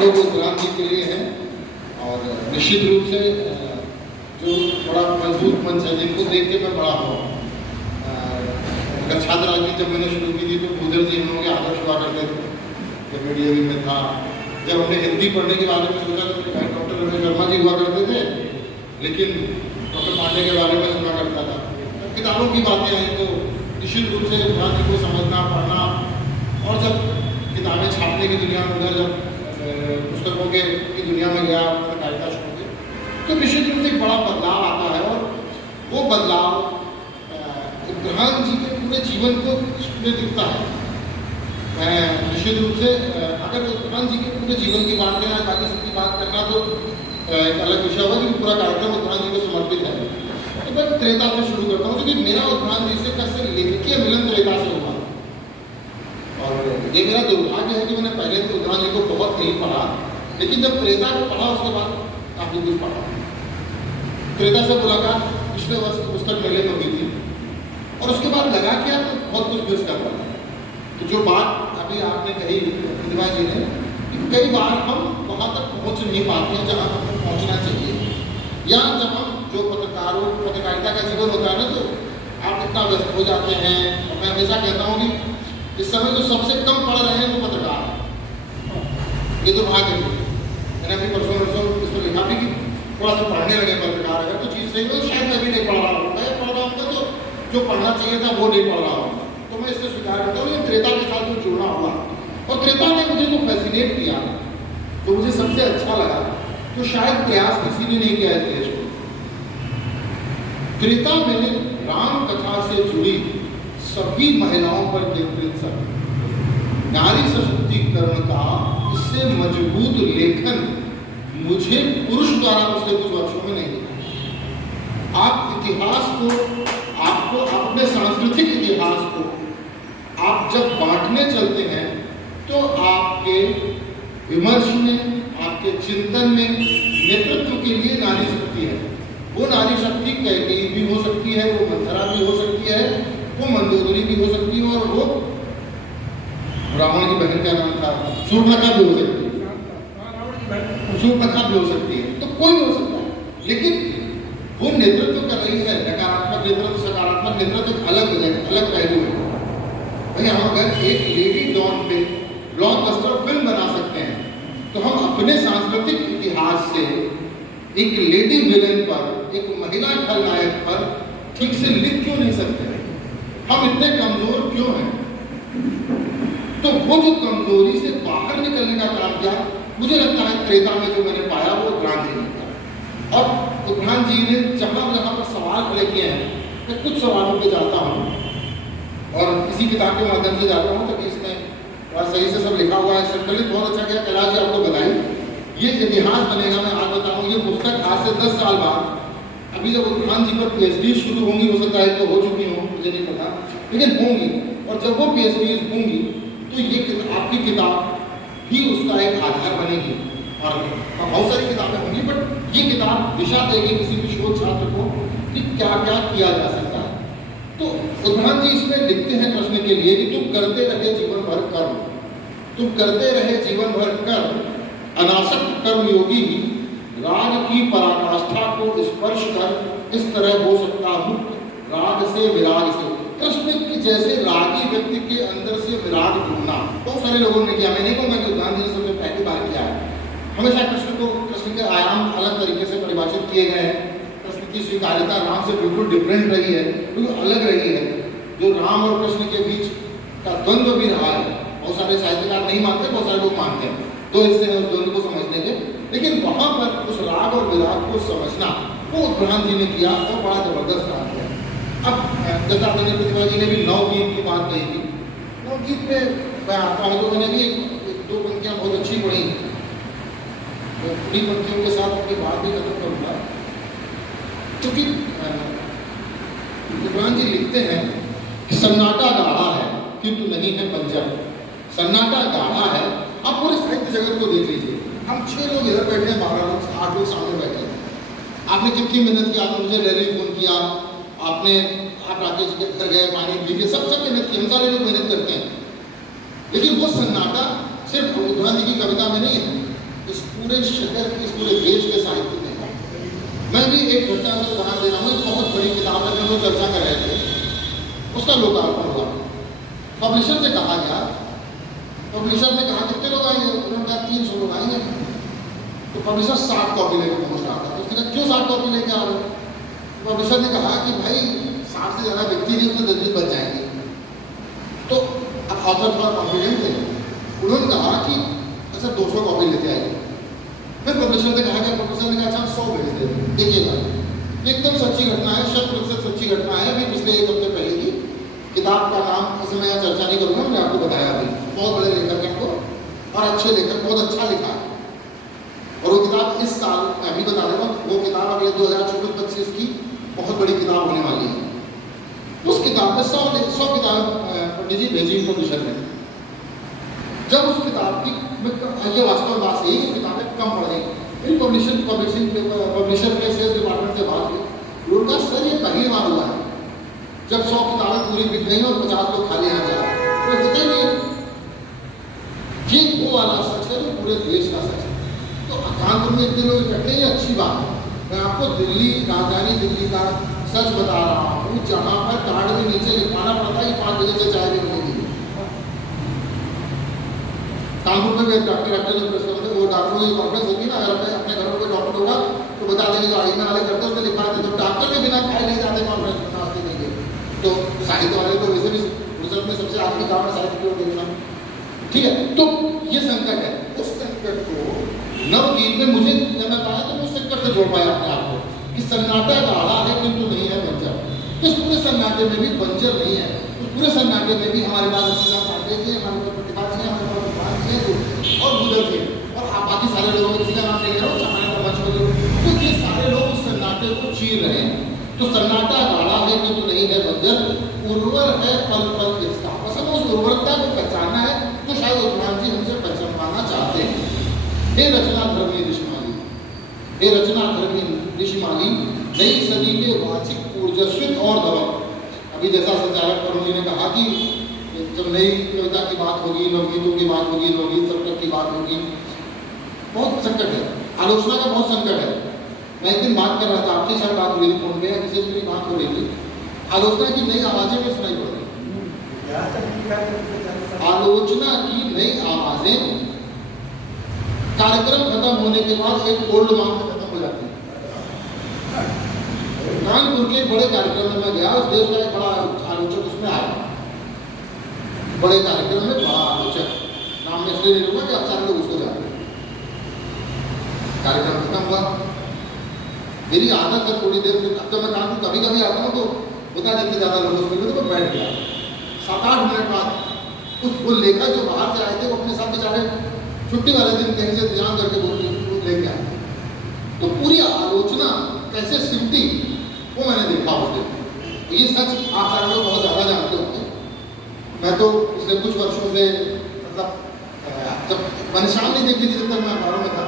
लोग उद्घाटन जी के लिए हैं और निश्चित रूप से जो बड़ा मजबूत मंच है जिनको देख के मैं बड़ा हुआ। अगर छात्र राजनीति जब मैंने शुरू की थी तो भूदेव जी हम लोग के आदर्श हुआ करते थे, जब मीडिया में था। जब हमने हिंदी पढ़ने के बारे में सोचा तो भाई डॉक्टर रमेश वर्मा जी हुआ करते थे, लेकिन डॉक्टर पांडे के बारे में सुना करता था। जब किताबों की बातें आई तो निश्चित रूप से गांधी को समझना पढ़ना, और जब किताबें छापने की दुनिया में उधर जब पुस्तकों की दुनिया में गया, पत्रकारिता शुरू की, तो निश्चित रूप से एक बड़ा बदलाव आता है। और वो बदलाव उद्घाटन जी के पूरे जीवन को इसमें दिखता है। मैं निश्चित रूप से अगर उद्घाटन जी के पूरे जीवन की बात करें, बाकी सबकी बात करना तो एक अलग विषय होगा, क्योंकि पूरा कार्यक्रम उद्घाटन जी को समर्पित है। तो मैं त्रेता से शुरू करता हूँ, क्योंकि मेरा उद्घाटन जी से कैसे लेखकीय मिलन त्रेता से हुआ। और ये मेरा दुर्भाग्य है कि मैंने पहले तो उद्घाटन जी को बहुत नहीं पढ़ा, लेकिन जब त्रेता को पढ़ा उसके बाद काफ़ी कुछ पढ़ा। त्रेता से मुलाकात पिछले वर्ष पुस्तक मेले में हुई थी, और उसके बाद लगा कि यार बहुत कुछ मिस कर रहा था। तो जो बात अभी आपने कही प्रतिभा जी ने, कि कई बार हम वहाँ तक पहुँच नहीं पाते हैं जहाँ हमको पहुँचना चाहिए, या जब हम जो पत्रकारिता का जीवन होता है ना, तो आप इतना व्यस्त हो जाते हैं। और मैं हमेशा कहता हूँ कि इस समय जो सबसे कम पढ़ रहे हैं वो पत्रकार है। ये दुर्भाग्य है। मैंने अभी परसों इस पर लिखा भी कि थोड़ा सा पढ़ने लगे पत्रकार, अगर तो चीज़ सही हो शायद मैं भी नहीं पढ़ रहा हूँ, मैं पढ़ रहा हूँ तो जो पढ़ना चाहिए था वो नहीं पढ़ रहा हूँ। तो मैं इससे स्वीकार करता हूँ। त्रेता के साथ जो जुड़ना हुआ, और त्रेता ने मुझे जो फैसिनेट किया, तो मुझे सबसे अच्छा लगा, तो शायद प्रयास किसी ने नहीं किया इस देश को। त्रेता में राम कथा से जुड़ी सभी महिलाओं पर केंद्रित सब नारी सशक्तिकरण का इससे मजबूत लेखन मुझे पुरुष द्वारा पिछले कुछ वर्षों में नहीं दिखा। आप इतिहास को, आपको अपने सांस्कृतिक इतिहास को आप जब बांटने चलते हैं, तो आपके विमर्श में, आपके चिंतन में नेतृत्व के लिए नारी शक्ति है। वो नारी शक्ति कैकेयी भी हो सकती है, वो मंथरा भी हो सकती है, वो मंदोदरी भी हो सकती है, और वो रावण की बहन का नाम था शूर्पणखा भी हो सकती है, शूर्पणखा भी हो सकती है। तो कोई भी हो सकता है, लेकिन वो नेतृत्व कर रही है। नकारात्मक नेतृत्व, सकारात्मक नेतृत्व अलग पहलू है। भाई हम अगर एक लेडी डॉन पे ब्लॉकबस्टर फिल्म बना सकते हैं, तो हम अपने सांस्कृतिक इतिहास से एक लेडी विलेन पर, एक महिला खलनायक पर ठीक से लिख क्यों नहीं सकते? हम इतने कमजोर क्यों हैं? तो वो जो कमजोरी से बाहर निकलने का काम किया, मुझे लगता है त्रेता में जो मैंने पाया वो उद्घाटन जी ने किया। और उद्घाटन जी ने जहाँ जहाँ पर सवाल खड़े किए हैं, मैं कुछ सवालों पे जाता हूँ और इसी किताब के माध्यम से जाता हूँ, ताकि इसमें बड़ा सही से सब लिखा हुआ है, संकलित बहुत अच्छा किया। कैलाश जी आपको बधाई, ये इतिहास बनेगा। मैं आज बताऊँ, ये पुस्तक आज से 10 साल बाद, अभी जब उद्घाटन जी पर PhD शुरू होंगी, हो सकता है तो हो चुकी हो, मुझे नहीं पता, लेकिन होंगी, और जब वो PhD होंगी तो ये आपकी किताब भी उसका एक आधार बनेगी। और बहुत सारी किताबें होंगी, बट ये किताब दिशा देगी किसी भी शोध छात्र को कि क्या क्या किया जा सकता है। तो उद्घाटन जी इसमें लिखते हैं प्रश्न के लिए कि तुम करते रहे जीवन भर कर्म, तुम करते रहे जीवन भर कर्म, अनासक्त कर्मयोगी राग की पराकाष्ठा को स्पर्श कर इस तरह हो सकता मुक्त राग से विराग से। कृष्ण की जैसे रागी व्यक्ति के अंदर से विराग ढूंढना बहुत सारे लोगों ने किया। मैं नहीं कहूँगा कि उद्घाटन जी ने सबसे पहली बार किया है। हमेशा कृष्ण के आयाम अलग तरीके से परिभाषित किए गए हैं। कृष्ण की स्वीकार्यता राम से बिल्कुल डिफरेंट रही है, बिल्कुल अलग रही है। जो राम और कृष्ण के बीच का द्वंद्व भी रहा है, बहुत सारे साहित्यकार नहीं मानते, बहुत सारे लोग मानते हैं, तो इससे उस द्वंद्व को समझने के, लेकिन वहाँ पर उस राग और विराग को समझना वो उद्घाटन जी ने किया और बड़ा जबरदस्त काम किया। अब जैसा मैंने प्रतिभा जी ने भी नवगीत की बात कही थी, नवगीत पे मैं आता हूँ तो मैंने भी एक दो पंक्तियाँ बहुत अच्छी पढ़ी। मैं पूरी पंक्तियों के साथ अपनी बात भी खत्म करूँगा, क्योंकि उद्घाटन जी लिखते हैं कि सन्नाटा गाढ़ा है किंतु नहीं है पंजर। सन्नाटा गाढ़ा है। आप पूरे साहित्य जगत को देख लीजिए, हम 6 लोग इधर बैठे हैं, 12 लोग 8 लोग सामने बैठे हैं। आपने कितनी मेहनत की, आपने मुझे टेलीफोन किया, आप राकेश के घर गए, पानी पी के, सब मेहनत की, हम सारे लोग मेहनत करते हैं। लेकिन वो सन्नाटा सिर्फ उद्घाटन जी की कविता में नहीं है, पूरे शहर के, इस पूरे देश के साहित्य में है। मैं भी एक घटना में उदाहरण दे रहा हूँ। एक बहुत बड़ी किताब है, जो चर्चा कर रहे थे, उसका लोकार्पण हुआ। पब्लिशर से कहा गया, पब्लिशर ने कहा कितने लोग आएंगे? उन्होंने कहा 300 लोग आएंगे। तो पब्लिशर 60 कॉपी लेकर पहुँच रहा था। तो उसने कहा क्यों 60 कॉपी लेके आ रहे हो? पब्लिशर ने कहा कि भाई 60 से ज़्यादा व्यक्ति नहीं, उसमें 10 बच जाएंगे। तो अब ऑथर थोड़ा कॉन्फिडेंट थे, उन्होंने कहा कि अच्छा 200 कॉपी लेते आइए। फिर पब्लिशर ने कहा कि पब्लिशर ने कहा अच्छा 100 भेज देते। देखिएगा, एकदम सच्ची घटना है, 100% सच्ची घटना है। अभी पिछले 1 हफ्ते पहले की किताब का नाम इसमें यहाँ चर्चा नहीं करूँगा, मैंने आपको बताया अभी। बहुत बड़े लेखक हैं वो, और अच्छे लेखक, बहुत अच्छा लिखा है। और वो किताब इस साल, मैं अभी बता रहा हूँ, वो किताब अगले 2024-25 की बहुत बड़ी किताब होने वाली है। उस किताब में 100 किताब पंडित जी भेजी पब्लिशर ने। जब उस किताब की, ये वास्तव में बात यही है, किताबें कम पड़ गई। फिर पब्लिशर के सेल्स डिपार्टमेंट से बात हुई, उन्होंने कहा सर ये पहली बार हुआ है जब 100 किताबें पूरी बिक गई और 50 लोग खाली आ जाए। तो होते नहीं है। ये वो वाला सच है जो पूरे देश का सच है। तो कानपुर में इतने लोग इकट्ठे हैं, अच्छी बात है। मैं आपको दिल्ली, राजधानी दिल्ली का सच बता रहा हूँ, जहाँ पर कार्ड में नीचे लिखवाना पड़ता है कि 5 बजे से चाय भी मिलेगी। कानपुर में भी एक डॉक्टर जो प्रेस करते, वो डॉक्टरों की कॉन्फ्रेंस होती है ना, अगर अपने घर में कोई डॉक्टर होगा तो बता देंगे, जो आईना वाले करते हैं उसमें लिखवा देते। तो डॉक्टर के बिना खाए नहीं जाते कॉन्फ्रेंस में, नाश्ते के लिए। तो साहित्य वाले तो वैसे भी रिसर्च में सबसे आखिरी काम है साहित्य को देखना, ठीक है। तो ये संकट है। उस संकट को नवगीत में मुझे, जब मैं पाया तो मैं उस संकट से जोड़ पाया अपने आप को कि सन्नाटा गाढ़ा है किंतु नहीं है बंजर। इस पूरे सन्नाटे में भी बंजर नहीं है। उस पूरे सन्नाटे में भी हमारे पास रचना पांडे जी, हमारे पास प्रतिभा जी, हमारे पास विद्वान जी और बुधर थे, और आप बाकी सारे लोगों किसी का नाम नहीं ले रहा हूँ, सामान्य मंच पर। तो ये सारे लोग उस सन्नाटे को चीर रहे हैं। तो सन्नाटा गाढ़ा है किंतु नहीं है बंजर, उर्वर है पल पल किसका। असल में उस उर्वरता को पहचानना है तो शायद उद्धान जी हमसे पहचानवाना चाहते हैं। हे रचना धर्मी ऋषिमाली, हे रचना धर्मी ऋषिमाली, नई सदी के वाचिक ऊर्जस्वित और दबक। अभी जैसा संचालक वरुण जी ने कहा कि जब नई कविता की बात होगी, नवगीतों की बात होगी, नवगीत संकट की बात होगी, बहुत संकट है, आलोचना का बहुत संकट है। मैं एक दिन बात कर रहा था, आपसे शायद बात हुई फोन पे या किसी से मेरी बात हो रही थी, आलोचना की नई आवाजें में सुनाई पड़ रही। आलोचना की नई आवाजें कार्यक्रम खत्म होने के बाद एक गोल्ड मार्क में खत्म हो जाती है। कानपुर के बड़े कार्यक्रम में मैं गया, उस देश का एक बड़ा आलोचक उसमें आया, बड़े कार्यक्रम में बड़ा आलोचक, नाम में इसलिए नहीं लूंगा कि आप सारे लोग उसको जानते हैं। कार्यक्रम खत्म हुआ, मेरी आदत है थोड़ी देर फिर, अब जब मैं कानपुर कभी कभी आता हूँ तो होता जितने ज़्यादा लोग उसमें तो मैं बैठ गया। 7-8 मिनट बाद उस वो लेखक जो बाहर से आए थे वो अपने साथ बेचारे छुट्टी वाले दिन कहीं से इंतजाम करके वो लेके आए। तो पूरी आलोचना कैसे सिमटी वो मैंने देखा उस दिन। ये सच आप सारे लोग बहुत ज़्यादा जानते होंगे। मैं तो पिछले कुछ वर्षों से, मतलब जब मैंने शाम नहीं देखी थी जब तक मैं अखबारों में था,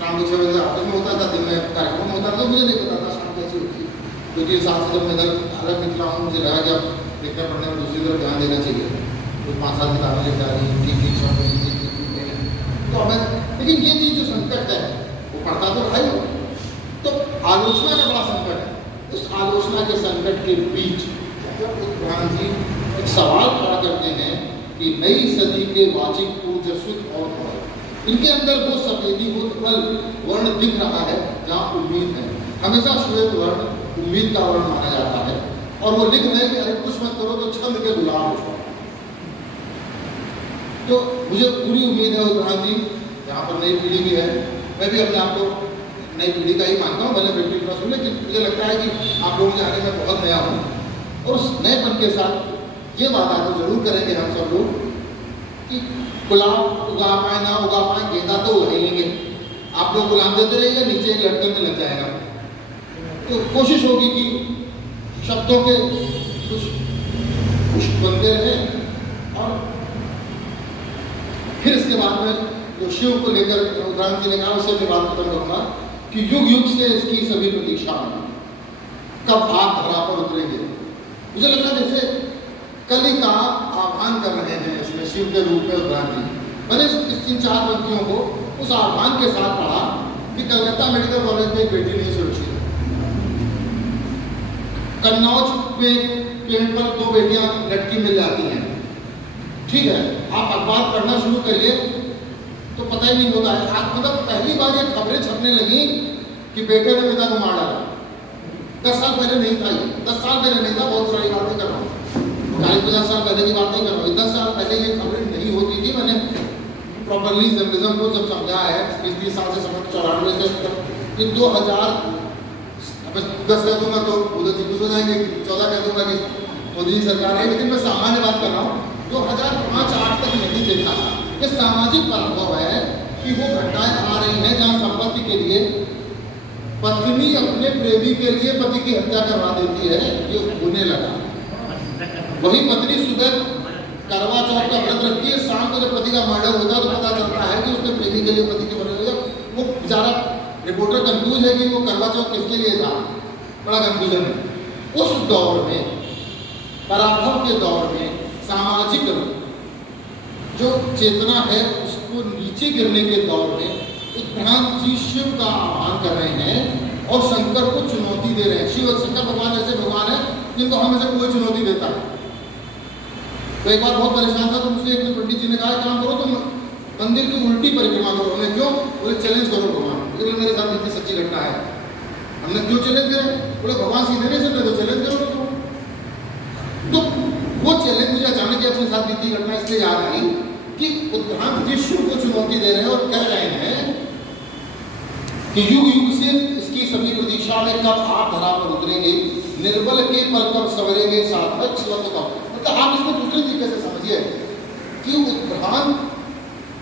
शाम को 6 बजे ऑफिस में होता था, दिन में कार्यक्रम में होता था, तो मुझे नहीं पता था शाम कैसी होती है। क्योंकि इस साल से जब मैं इधर अलग निकला हूँ, मुझे लगा कि अब लिखने पढ़ने में दूसरी तरफ ध्यान देना चाहिए। कुछ 5-7 किताबें लिख डाली, तो हमें, लेकिन ये चीज़ जो संकट है वो पढ़ता तो है ही। तो आलोचना का बड़ा संकट है। उस आलोचना के संकट के बीच जब उद्धान जी एक सवाल खड़ा करते हैं कि नई सदी के वाचिक ऊर्जस्वित और इनके अंदर वो सफेदी, वो पल वर्ण दिख रहा है जहाँ उम्मीद है। हमेशा श्वेत वर्ण उम्मीद का वर्ण माना जाता है, और वो लिख रहे हैं कि अरे कुछ मत करो तो छंद के गुलाब हो। तो मुझे पूरी उम्मीद है उद्धान जी, यहाँ पर नई पीढ़ी भी है, मैं भी अपने आप को नई पीढ़ी का ही मानता हूँ, भले 50+ हूँ, लेकिन मुझे लगता है कि आप लोगों के आगे मैं बहुत नया हूँ। और उस नएपन के साथ ये वादा तो जरूर करेंगे हम सब लोग कि गुलाब उगा पाए ना उगा पाए, गेंदा तो उगाएंगे। आप लोग गुलाब देते रहिएगा, नीचे एक लटकन में लग जाएगा। तो कोशिश होगी कि शब्दों के कुछ बनते रहें। और फिर इसके बाद में जो शिव को लेकर उदाहरण जी ने कहा, उससे मैं बात खत्म करूँगा कि युग युग से इसकी सभी प्रतीक्षा में कब आप धरा पर उतरेंगे। मुझे लग रहा है जैसे कली का आह्वान कर रहे हैं इसमें शिव के रूप में उदाहरण जी। मैंने इस 3-4 पंक्तियों को उस आह्वान के साथ पढ़ा कि कलकत्ता मेडिकल कॉलेज में एक बेटी नहीं सुरक्षित है, कन्नौज में पेड़ पर 2 बेटियां लटकी मिल जाती हैं। ठीक है, आप अखबार पढ़ना शुरू करिए तो पता ही नहीं होता है। आज मतलब पहली बार ये खबरें छपने लगी कि बेटे ने पिता को मार डाला। 10 साल पहले नहीं था ये, 10 साल पहले नहीं था, बहुत सारी बातें कर रहा हूँ, 40-50 साल पहले की बात नहीं कर रहा हूँ। 10 साल पहले ये खबरें नहीं होती थी। मैंने प्रॉपरली जर्नलिज्म को जब समझा है 20-30 साल से, समझ 94 से कि 2000, अब 10 कह दूंगा तो उधर जी कुछ हो जाएंगे, 14 कह दूंगा कि मोदी जी सरकार है, लेकिन मैं सामान्य बात कर रहा हूँ। 2005-8 तक नहीं देखा था। ये सामाजिक अनुभव है कि वो घटनाएं आ रही हैं जहाँ संपत्ति के लिए पत्नी अपने प्रेमी के लिए पति की हत्या करवा देती है। ये होने लगा। वही पत्नी सुबह करवा चौथ का व्रत रखती है, शाम को जब पति का मर्डर होता है तो पता चलता है कि उसने प्रेमी के लिए पति के मर्डर किया। वो बेचारा रिपोर्टर कंफ्यूज है कि वो करवा चौथ किसके लिए था, बड़ा कंफ्यूजन है। उस दौर में, पराभव के दौर में, सामाजिक जो चेतना है उसको नीचे गिरने के दौर में उत्क्रांत जी शिव का आह्वान कर रहे हैं और शंकर को चुनौती दे रहे हैं। शिव शंकर भगवान ऐसे भगवान है जिनको हमें से कोई चुनौती देता है। तो एक बार बहुत परेशान था तो मुझसे एक पंडित जी ने कहा काम करो तुम मंदिर की उल्टी परिक्रमा करो। हमने क्यों? बोले चैलेंज करो भगवान। बोले मेरे साथ इतनी सच्ची घटना है। हमने क्यों चैलेंज करें? बोले भगवान सीधे नहीं सुनते तो चैलेंज करो। तो वो चैलेंज मुझे अचानक अपने साथ बीती घटना इसलिए याद आई कि उत्क्रांत जी शिव को चुनौती दे रहे हैं और कह रहे हैं कि युग युग से इसकी सभी प्रतीक्षा में कब आप धरा पर उतरेंगे, निर्बल के पल कब सवरेंगे सार्थक शिवत्व का। मतलब आप इसको दूसरे तरीके से समझिए कि उत्क्रांत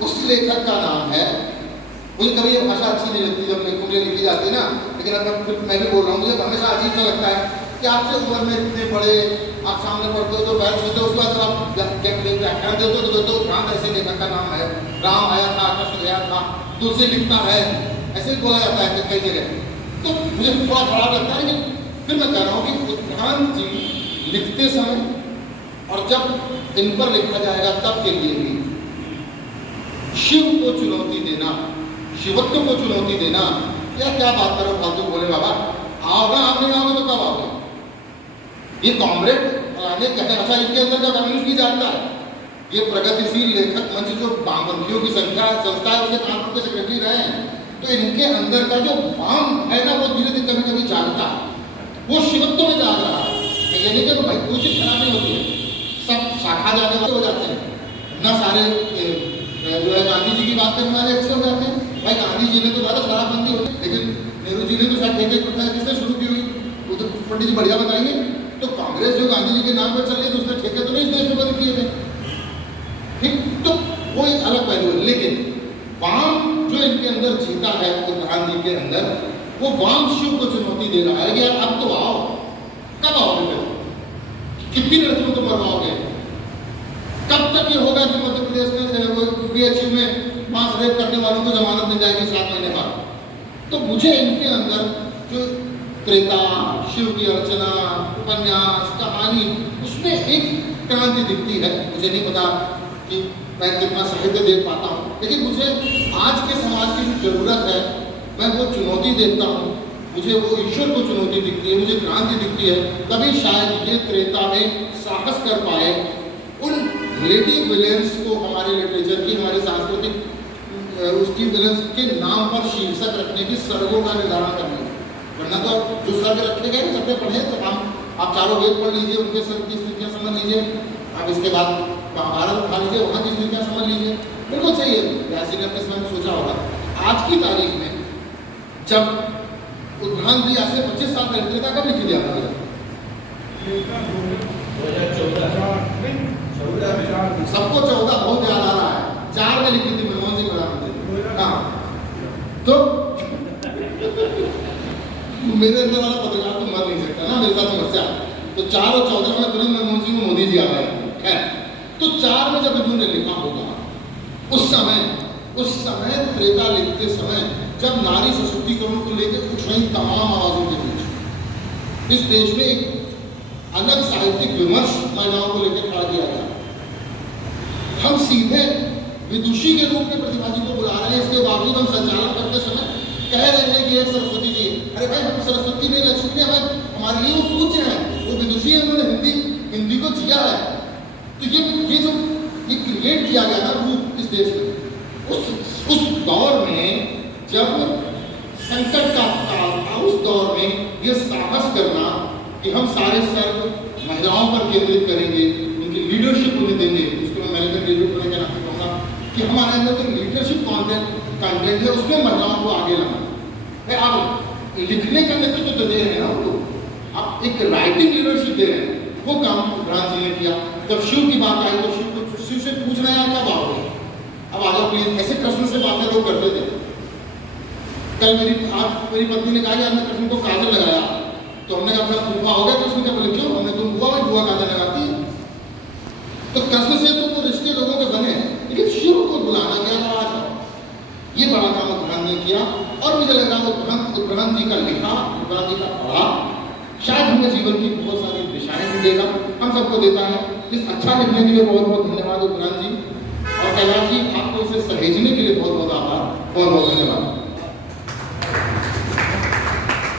उस लेखक का नाम है। मुझे कभी ये भाषा अच्छी नहीं लगती जब लेखों लिखी जाती है ना, लेकिन अब मैं भी बोल रहा हूँ, मुझे हमेशा अजीब सा लगता है कि आपसे उम्र में इतने बड़े आप सामने पढ़ते हो तो बैठ होते हो, उसके बाद आप व्याख्यान देते हो तो कहते हो उत्क्रांत ऐसे लेखक का नाम है, राम आया था, कृष्ण गया था, तुलसी लिखता है, ऐसे ही बोला जाता है कई जगह। तो मुझे थोड़ा खराब लगता है, लेकिन फिर मैं कह रहा हूँ कि उत्क्रांत जी लिखते समय और जब इन पर लिखा जाएगा तब के लिए भी शिव को चुनौती देना, शिवत्व को चुनौती देना, या क्या बात करो फालतू बोले बाबा, आओगे आप नहीं आओगे तो कब आओगे? ये कॉमरेड फलाने कहते हैं, अच्छा इनके अंदर का कम्युनिस्ट भी जानता है। ये प्रगतिशील लेखक मंच जो वामपंथियों की संख्या संस्था है उसके कानपुर के सेक्रेटरी रहे हैं, तो इनके अंदर का जो वाम है ना वो धीरे धीरे कभी कभी जागता है, वो शिवत्व में जाग रहा है। ये नहीं कि भाई कोई चीज खराब नहीं होती है, सब शाखा जाने वाले हो जाते हैं ना, सारे जो है गांधी जी की बात करने वाले अच्छे हो जाते हैं। भाई गांधी जी ने तो ज़्यादा शराबबंदी होती, लेकिन नेहरू जी ने तो शायद ठेके प्रथा किसने शुरू की हुई, वो तो पंडित जी बढ़िया बताएंगे। तो कांग्रेस जो गांधी जी के नाम पर चल रही है तो उसने ठेके तो नहीं इस देश में बंद किए थे, ठीक? तो वो एक अलग पहलू है। लेकिन वाम जो इनके अंदर जीता है उत्क्रांत जी के अंदर, वो वाम शिव को चुनौती दे रहा है कि यार अब तो आओ, कब आओगे फिर? कितनी लड़कियों को मरवाओगे? कब तक ये होगा कि मध्य प्रदेश में बीएचयू में मांस रेप करने वालों को जमानत मिल जाएगी 7 महीने बाद? तो मुझे इनके अंदर जो त्रेता, शिव की अर्चना, उपन्यास, कहानी, उसमें एक क्रांति दिखती है। मुझे नहीं पता कि मैं कितना साहित्य देख पाता हूँ, लेकिन मुझे आज के समाज की जो जरूरत है मैं वो चुनौती देखता हूँ, मुझे वो ईश्वर को चुनौती दिखती है, मुझे क्रांति दिखती है। तभी शायद ये त्रेता में साहस कर पाए उन लेडी विलेंस को हमारे लिटरेचर की, हमारे सांस्कृतिक उसकी विलेंस के नाम पर शीर्षक रखने की सर्गों का निर्धारण करने। वरना तो जो सर्ग रखे गए सबने पढ़े, तो आप चारों वेद पढ़ लीजिए, उनके सर्ग की स्थितियाँ समझ लीजिए, आप इसके बाद महाभारत उठा लीजिए, वहाँ की स्थितियाँ समझ लीजिए, बिल्कुल सही है। व्यास जी ने अपने समय में सोचा होगा। आज की तारीख में जब उत्क्रांत जी आज से 25 साल पहले त्रेता कब लिखी थी आपने? 2014। सबको 14 बहुत याद आ रहा है, 4 में लिखी थी मनमोहन सिंह प्रधानमंत्री। हाँ, तो मेरे अंदर वाला पत्रकार तो मर नहीं सकता ना, मेरे साथ समस्या। तो 4 और 14 में तुरंत मनमोहन सिंह को मोदी जी आ गए। है तो 4 में जब इन्होंने लिखा होगा, उस समय त्रेता लिखते समय जब नारी सशक्तिकरण को लेकर उठ रही तमाम आवाजों के बीच इस देश में एक अलग साहित्यिक विमर्श महिलाओं को लेकर खड़ा किया गया। हम सीधे विदुषी के रूप में प्रतिभा जी को बुला रहे हैं। इसके बावजूद हम संचालन करते समय कह रहे हैं कि ये सरस्वती जी, अरे भाई हम सरस्वती नहीं, लक्ष्मी नहीं, हमारे लिए वो पूज्य है, वो विदुषी है, उन्होंने हिंदी को जिया है। तो ये जो ये क्रिएट किया गया ना रूप इस देश में, उस दौर में जब संकट का काल था, उस दौर में ये साहस करना कि हम सारे सर्व महिलाओं पर केंद्रित करेंगे, उनकी लीडरशिप उन्हें देंगे, उसको मैं मेरे लीडर होने के नाते कहूँगा कि हमारे अंदर जो लीडरशिप कंटेंट है उसमें महिलाओं को आगे लाना है। आप लिखने का नेतृत्व तो दे रहे हैं ना उनको, आप एक राइटिंग लीडरशिप दे रहे हैं, वो काम भ्रांत जी ने किया। जब शिव की बात आई तो शिव से पूछना यार कब आओगे, अब आ जाओ प्लीज, ऐसे कृष्ण से बातें लोग करते थे। कल मेरी पत्नी ने कहा यार मैं कृष्ण को काजल लगाया, तो हमने कहा अपना बुआ हो गया कृष्ण का, बोले क्यों, हमने तुम बुआ भाई बुआ काजल लगाती है। तो कृष्ण से तो रिश्ते लोगों के बने, लेकिन शिव को बुलाना क्या था आज, ये बड़ा काम उद्भ्रांत ने किया। और मुझे लग रहा उद्भ्रांत जी का लिखा, उद्भ्रांत जी का पढ़ा शायद हमें जीवन की बहुत सारी दिशाएं भी देगा, हम सबको देता है। इस अच्छा लिखने के लिए बहुत बहुत धन्यवाद उद्भ्रांत जी, और कैलाश जी आपको इसे सहेजने के लिए बहुत बहुत आभार, बहुत बहुत धन्यवाद।